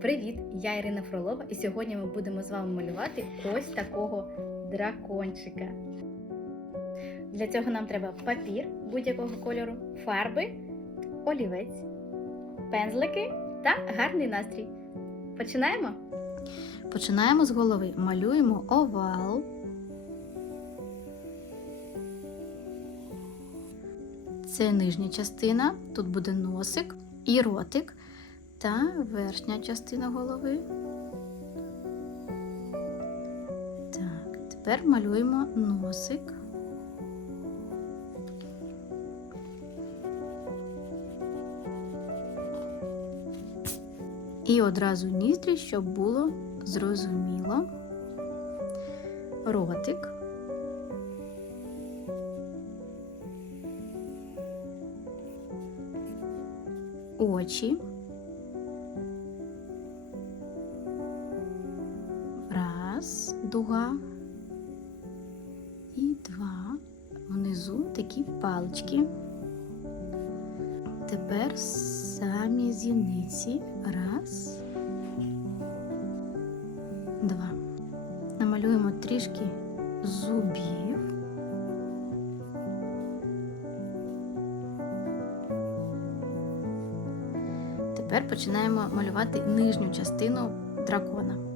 Привіт! Я Ірина Фролова, і сьогодні ми будемо з вами малювати ось такого дракончика. Для цього нам треба папір будь-якого кольору, фарби, олівець, пензлики та гарний настрій. Починаємо? Починаємо з голови. Малюємо овал. Це нижня частина, тут буде носик і ротик та верхня частина голови. Так, тепер малюємо носик. І одразу ніздрі, щоб було зрозуміло. Ротик. Очі. Раз, дуга. І два. Внизу такі палички. Тепер самі зіниці. Раз. Два. Намалюємо трішки зубів. Тепер починаємо малювати нижню частину дракона.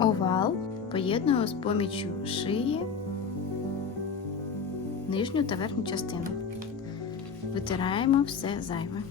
Овал поєднуємо з поміччю шиї, нижню та верхню частину. Витираємо все зайве.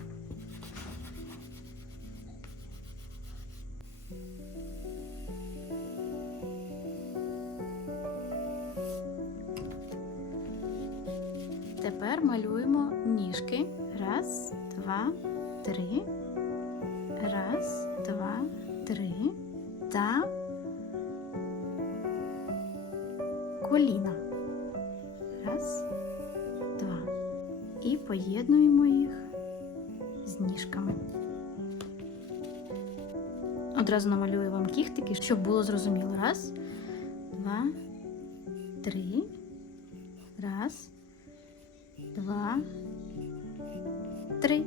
Раз, два, три.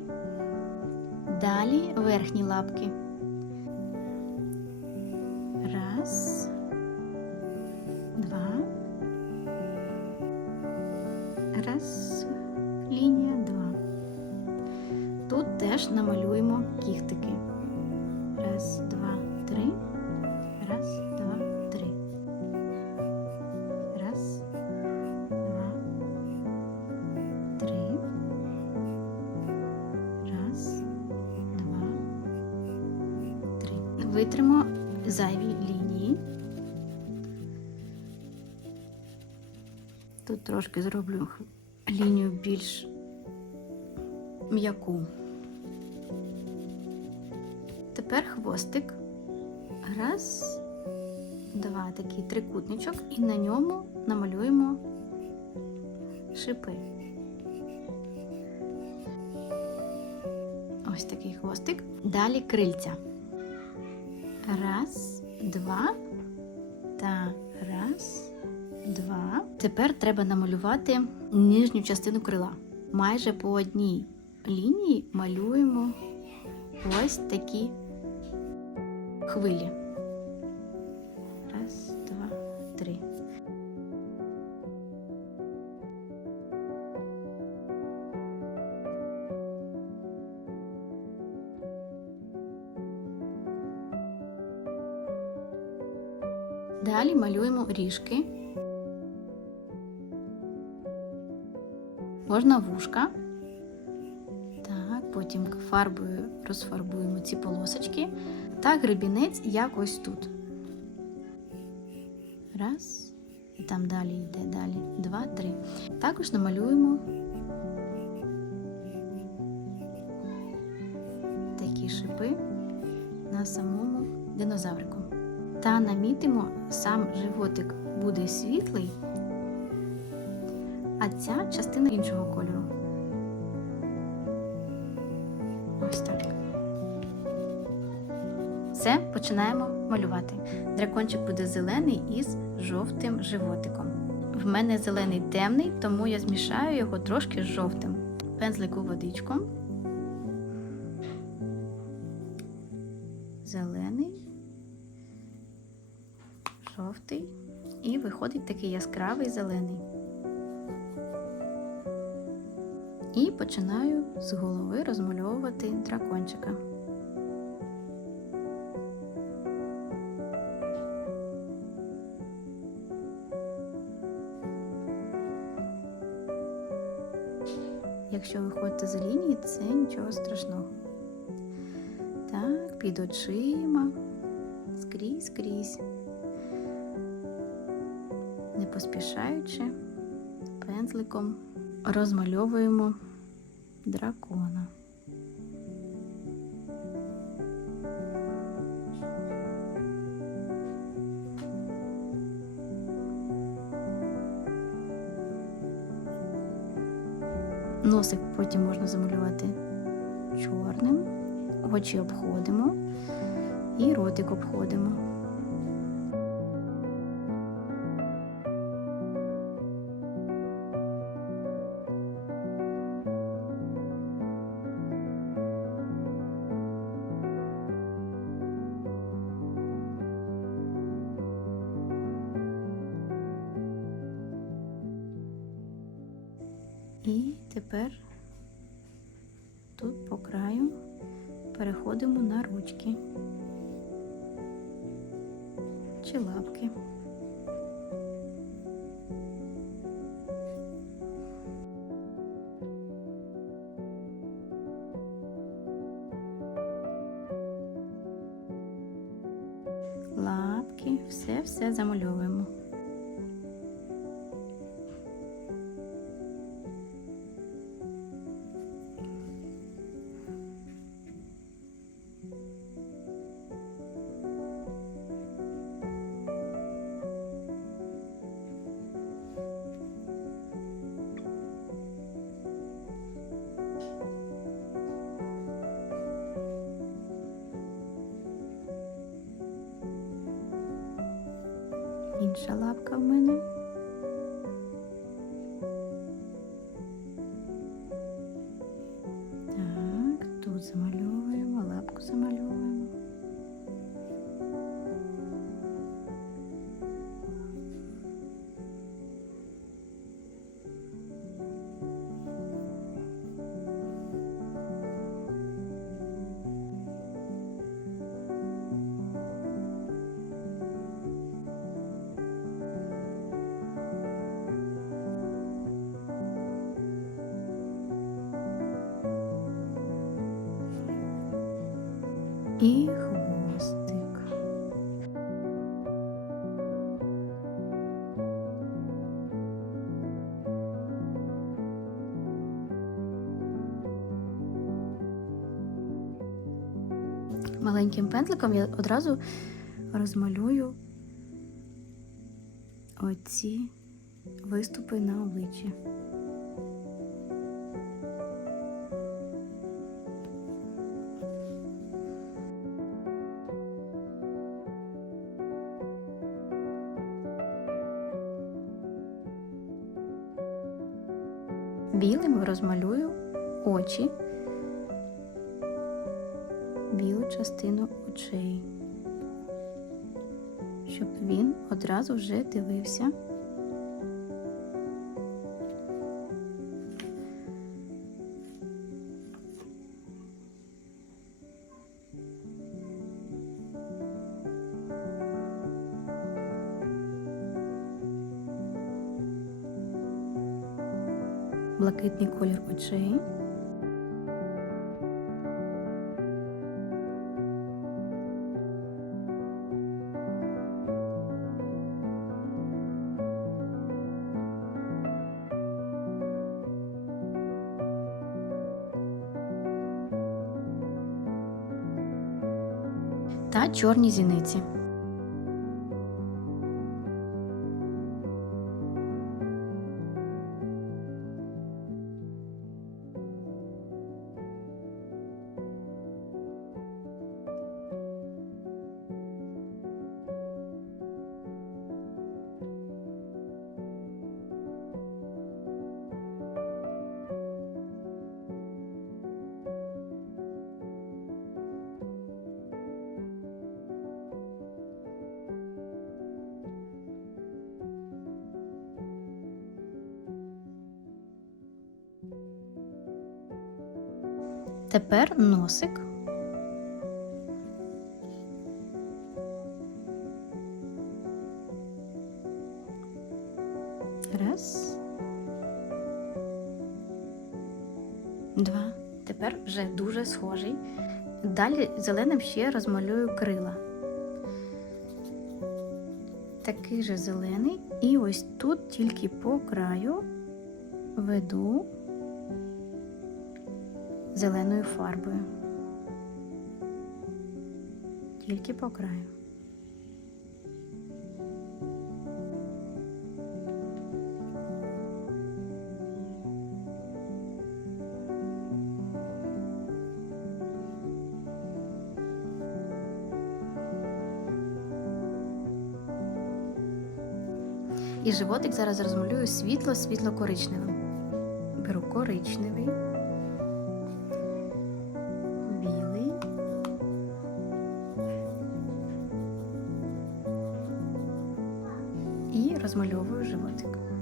Далі верхні лапки. Раз, два. Раз, лінія, два. Тут теж намалюємо кіхтики. Зайві лінії. Тут трошки зроблю лінію більш м'яку. Тепер хвостик. Раз, два, такий трикутничок, і на ньому намалюємо шипи. Ось такий хвостик. Далі крильця. Раз, два та раз, два. Тепер треба намалювати нижню частину крила. Майже по одній лінії малюємо ось такі хвилі. Далі малюємо ріжки. Можна вушка. Так, потім фарбою розфарбуємо ці полосочки. Та гребінець як ось тут. Раз. І там далі йде далі. Два, три. Також намалюємо такі шипи на самому динозаврику. Та намітимо, сам животик буде світлий, а ця частина іншого кольору. Ось так. Все, починаємо малювати. Дракончик буде зелений із жовтим животиком. В мене зелений темний, тому я змішаю його трошки з жовтим. пензлику водичку. Виходить такий яскравий зелений. І починаю з голови розмальовувати дракончика. Якщо виходите за лінії, це нічого страшного. Так, під очима, скрізь, скрізь. Поспішаючи, пензликом розмальовуємо дракона. Носик потім можна замалювати чорним, очі обходимо і ротик обходимо. Тут по краю переходимо на ручки чи лапки. Інша лапка в мене. Маленьким пентликом я одразу розмалюю оці виступи на обличчі. Одразу вже дивився. Блакитний колір очей. Чорні зіниці. Тепер носик. Раз. Два. Тепер вже дуже схожий. Далі зеленим ще розмалюю крила. Такий же зелений. І ось тут тільки по краю веду зеленою фарбою. Тільки по краю. І животик зараз розмалюю світло-світло-коричневим. Беру коричневий, розмальовую животик.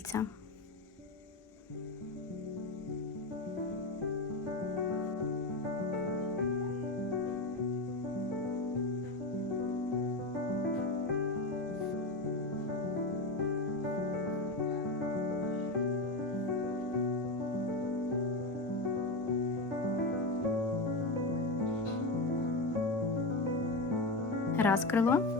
І крильця. Раз крило.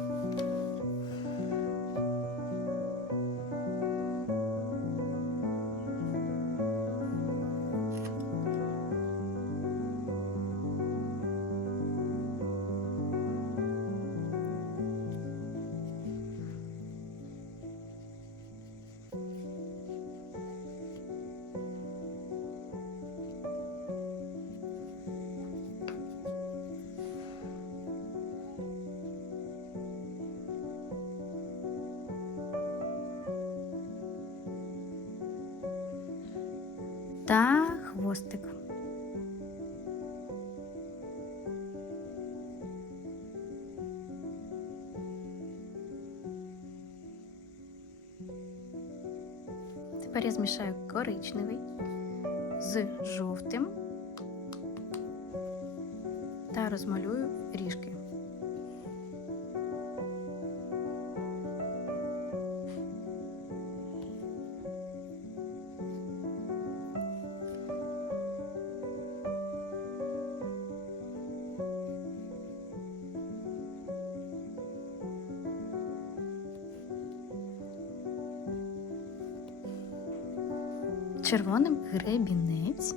Та хвостик. Тепер я змішаю коричневий з жовтим та розмалюю ріжки. Червоним гребінець.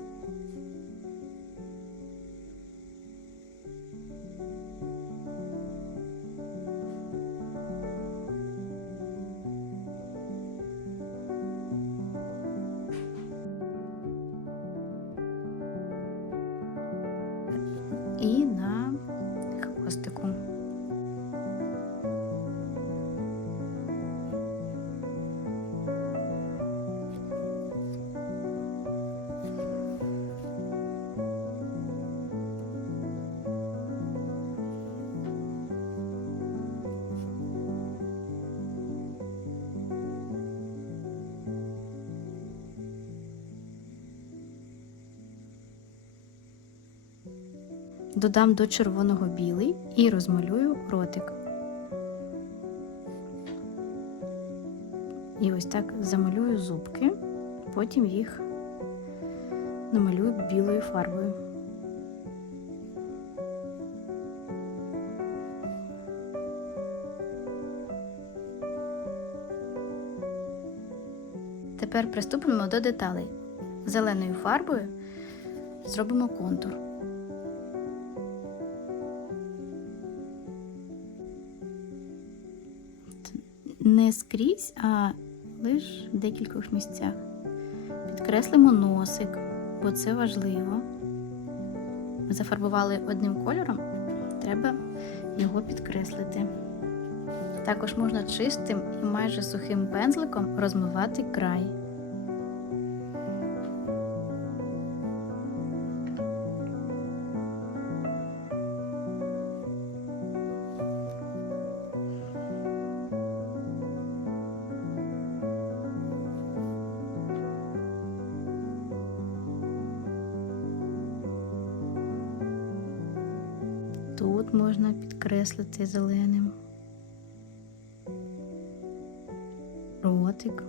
Додам до червоного білий і розмалюю ротик. І ось так замалюю зубки, потім їх намалюю білою фарбою. Тепер приступимо до деталей. Зеленою фарбою зробимо контур. Скрізь, а лише в декількох місцях. Підкреслимо носик, бо це важливо. Зафарбували одним кольором, треба його підкреслити. Також можна чистим і майже сухим пензликом розмивати край. Підкреслити зеленим. Ротик.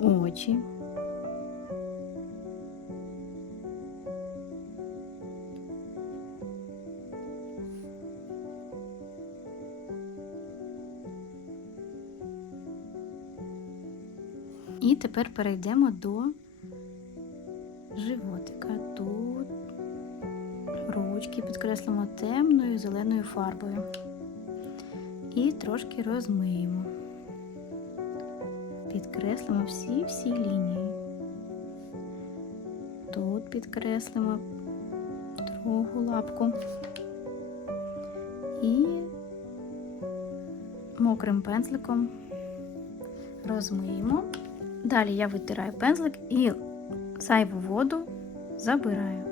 Очі. Тепер перейдемо до животика. Тут ручки підкреслимо темною зеленою фарбою. І трошки розмиємо. Підкреслимо всі-всі лінії. Тут підкреслимо другу лапку. І мокрим пензликом розмиємо. Далі я витираю пензлик і зайву воду забираю.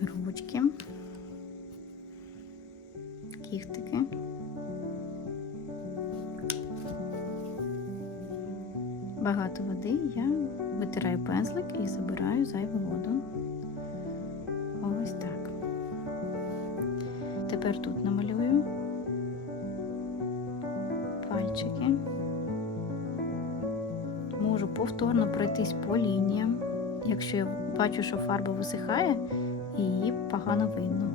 Ручки, кіхтики. Багато води я витираю пензлик і забираю зайву воду. Ось так. Тепер тут намалюю пальчики можу повторно пройтись по лініям, якщо я бачу, що фарба висихає і її погано видно.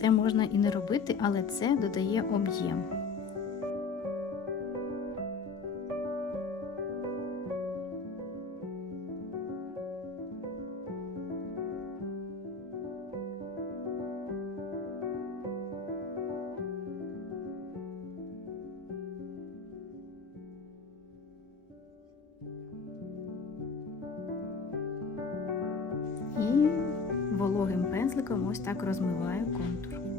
Це можна і не робити, але це додає об'єм. Так розмиваю контур.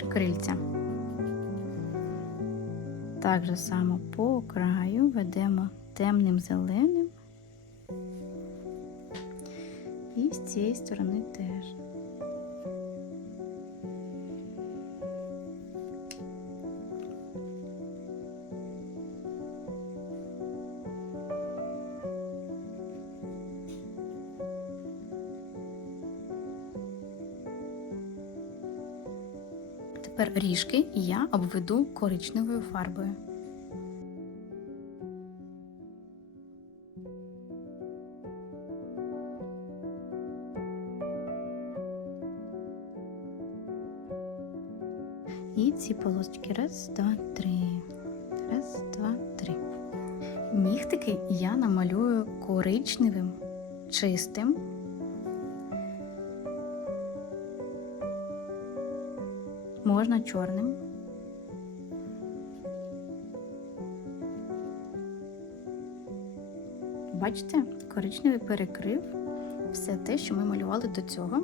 Тепер крильця. Так же само по краю ведемо темним зеленим. І з цієї сторони теж. Тепер ріжки я обведу коричневою фарбою. І ці полосочки. Раз, два, три. Раз, два, три. Нігтики я намалюю коричневим, чистим. можна чорним. Бачите, коричневий перекрив все те, що ми малювали до цього.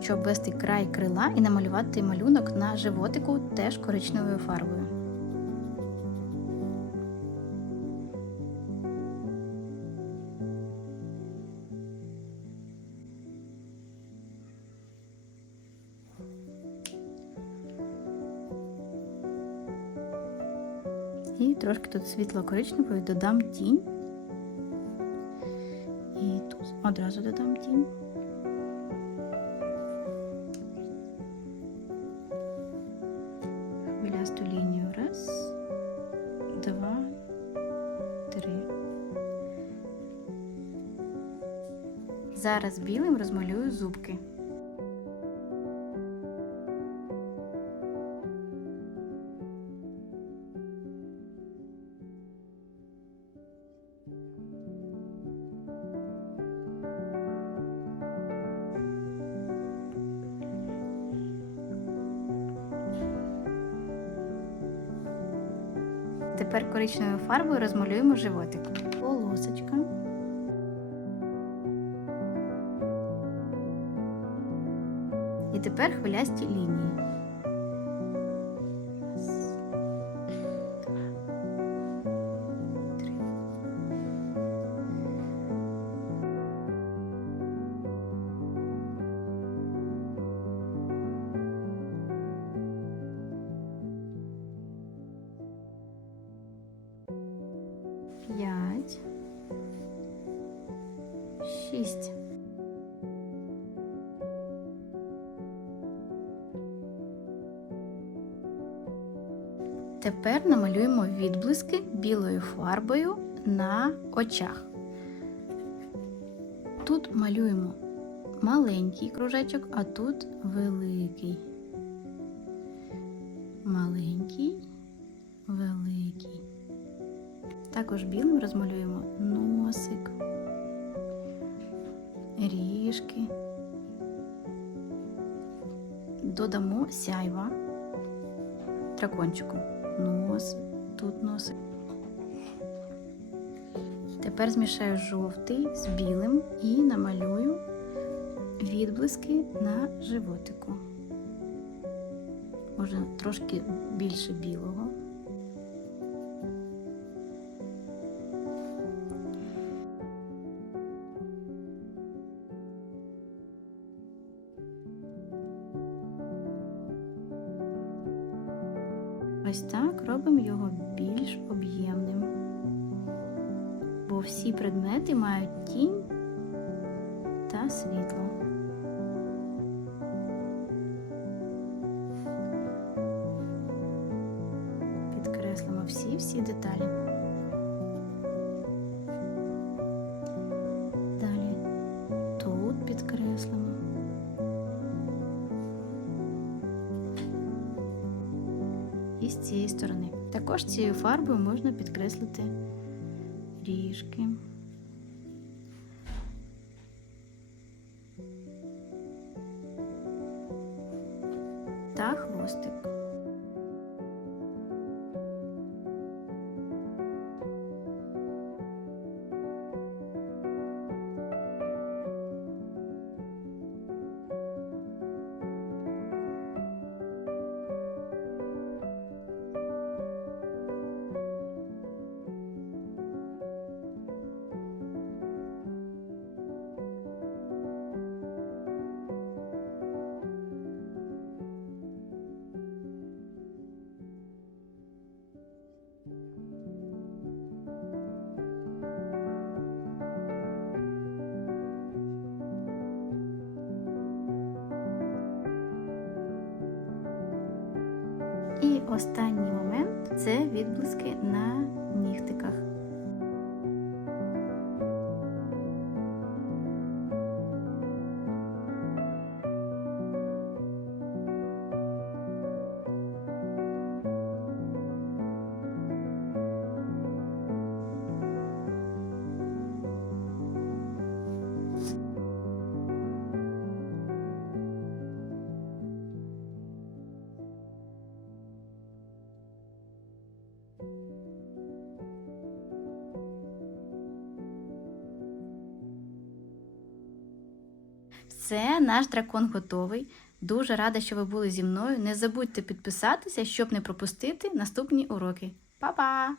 Хочу обвести край крила і намалювати малюнок на животику теж коричневою фарбою. І трошки тут світло-коричневою додам тінь. І тут одразу додам тінь. Зараз білим розмалюю зубки. Тепер коричневою фарбою розмалюємо животик. Полосочка. Тепер хвилясті лінії. Відблиски білою фарбою на очах. Тут малюємо маленький кружечок, а тут великий. Маленький, великий. Також білим розмалюємо носик, ріжки. Додамо сяйва дракончику. Нос, тут носик. Тепер змішаю жовтий з білим і намалюю відблиски на животику. Може трошки більше білого. Ось так робимо його більш об'ємним. Бо всі предмети мають тінь та світло. Цією фарбою можна підкреслити ріжки. Та хвостик. І останній момент це відблиски на нігтиках. Наш дракон готовий. Дуже рада, що ви були зі мною. Не забудьте підписатися, щоб не пропустити наступні уроки. Па-па!